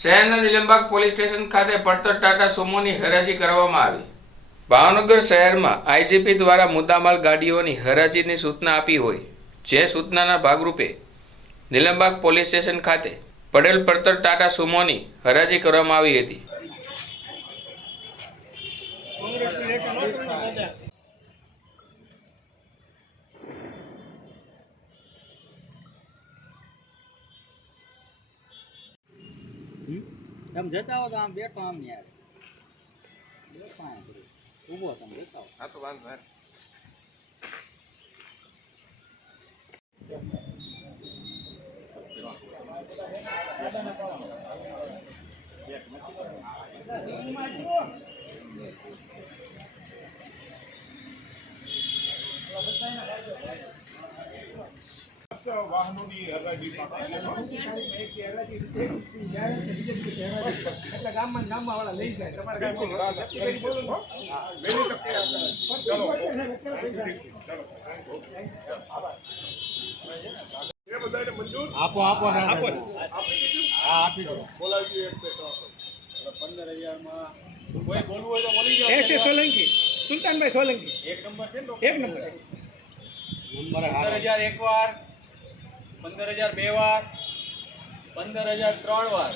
શહેરના Nilambag police station ખાતે પડતર ટાટા સુમોની હરાજી કરવામાં આવી. ભાવનગર શહેરમાં આઈજીપી દ્વારા મુદ્દામાલ ગાડીઓની હરાજીની સૂચના આપી હોય, જે સૂચનાના ભાગરૂપે નિલંબાગ પોલીસ સ્ટેશન ખાતે પડેલ પડતર ટાટા સુમોની હરાજી કરવામાં આવી હતી. તમે જતા હો તો આમ બેઠો આમ યાર બેઠો આમ. ઊભો તમે જતા હો વાહનોની હરાજી એટલે ગામમાં ને ગામમાં વાળા લઈ જાય. તમારે કાંઈ બોલો. ચલો એ બધાને મંજૂર? આપો આપો આપો. આપી. દો. બોલાવીએ એક બે ત્રણ. પંદર હજારમાં કોઈ બોલવું હોય તો બોલી જાઓ. એસ સોલંકી. સુલતાનભાઈ સોલંકી. એક નંબર છે ને એક નંબર. નંબર પંદર હજાર પંદર હજાર બે વાર પંદર હજાર ત્રણ વાર.